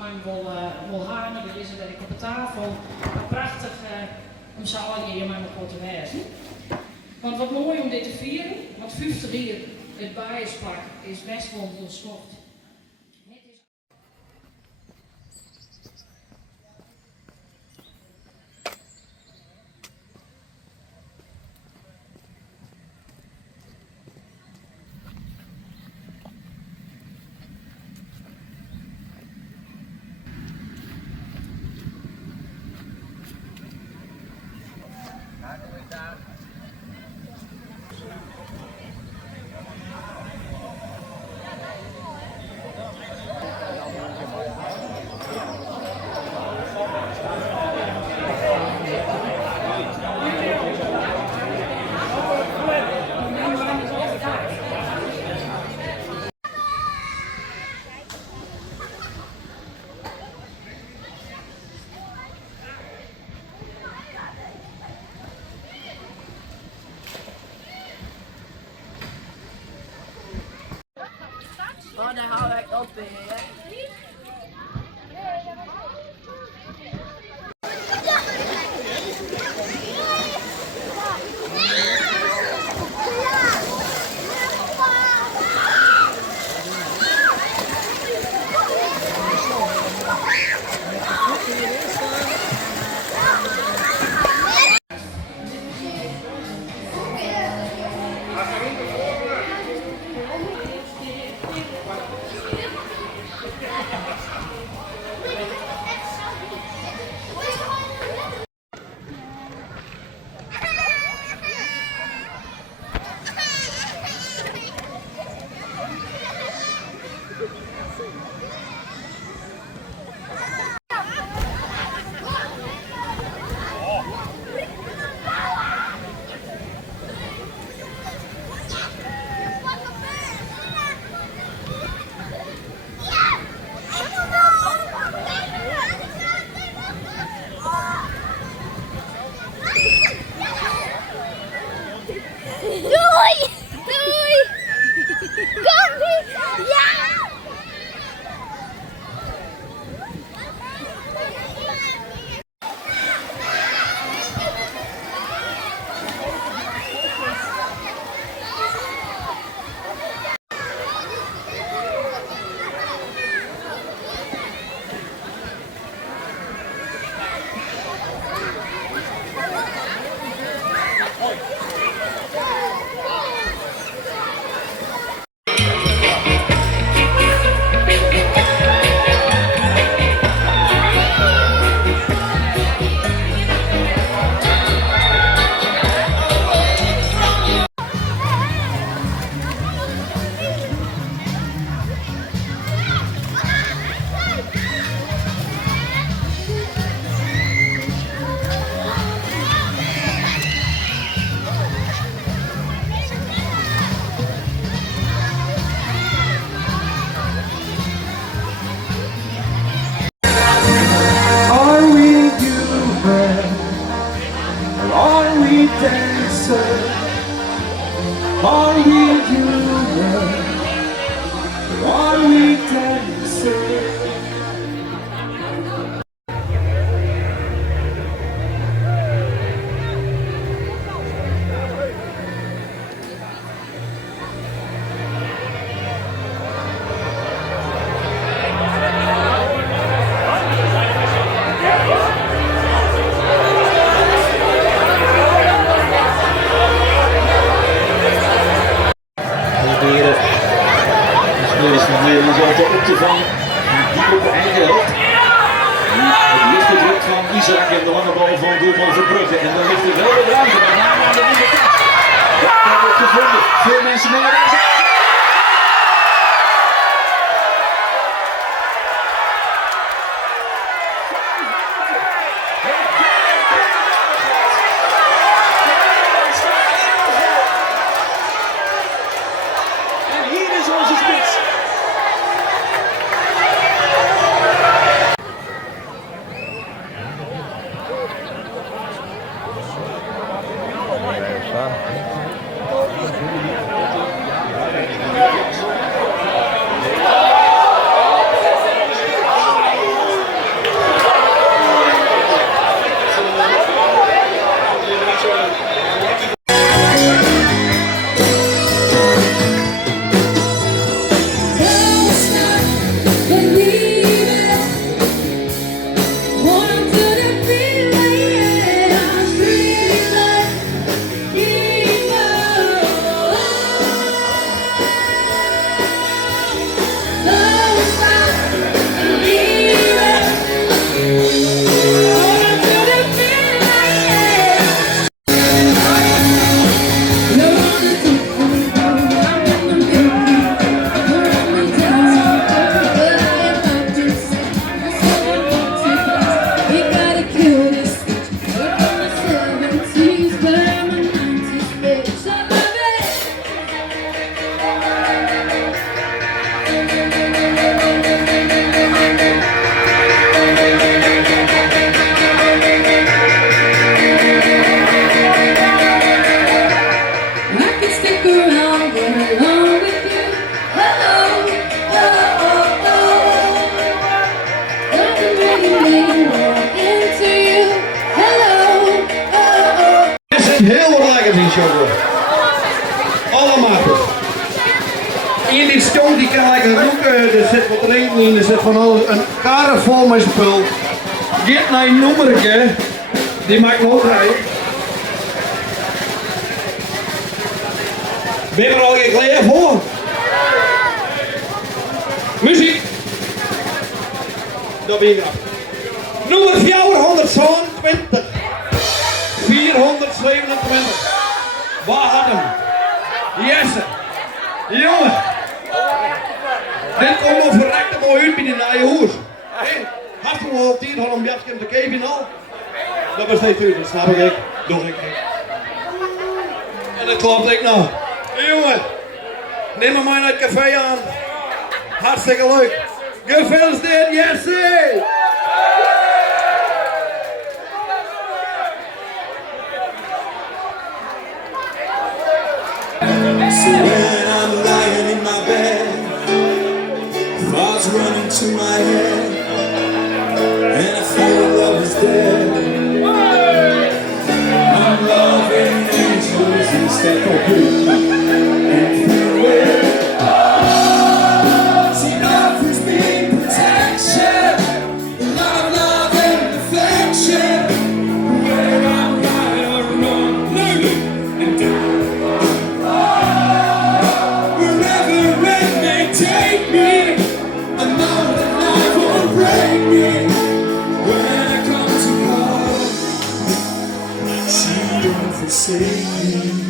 man wil hangen, er is er werk op de tafel. Maar prachtig om zo al je man nog te wijzen. Want wat mooi om dit te vieren, want 50 jaar het Bijerspark is best wel ontschokt. Oh, daar hou ik op weer. Doei! Doei! Kom niet! Ja! Are we human? Are we dancing? Op te vangen, die op de eigen helft. Het lichte druk van Isaac en de lange bal van doelman Verbrugge. En dan ligt er wel de ruimte, met name aan de linkerkant. Ja, dat wordt gevonden. Veel mensen mee naar Isaac. En hier is onze spits. into you. Hello, oh, oh. Er zit heel wat lekkers in, show. Allemaal. In die stond die kan lekker roeken, er zit wat drinken in, er zit van alles, een karre vol met spul. Dit naar een nummertje, die maakt nog rijden. Ben je er al een klaar voor? Muziek! Dat ben je graag. Nummer 427. 427. Waar had hem? Jesse. Jongen. Dit komt nog verrekte mooi uit binnen naar je huis. Hey, had je wel 10 van om Jatske te geven al? Dat besteedt u, dat snap ik. Doe ik niet. En dat klopt ik nou. Hey, jongen. Neem me maar naar het café aan. Hartstikke leuk. Gefeliciteerd, Jesse! So when I'm lying in my bed, thoughts running to my head, and I feel love is dead. I'm loving angels instead of you, and through it, she offers me protection, love and affection. Whether I'm right or wrong, learning and down. Wherever it may take me, I know that life won't break me. When I come to call, she won't forsake me.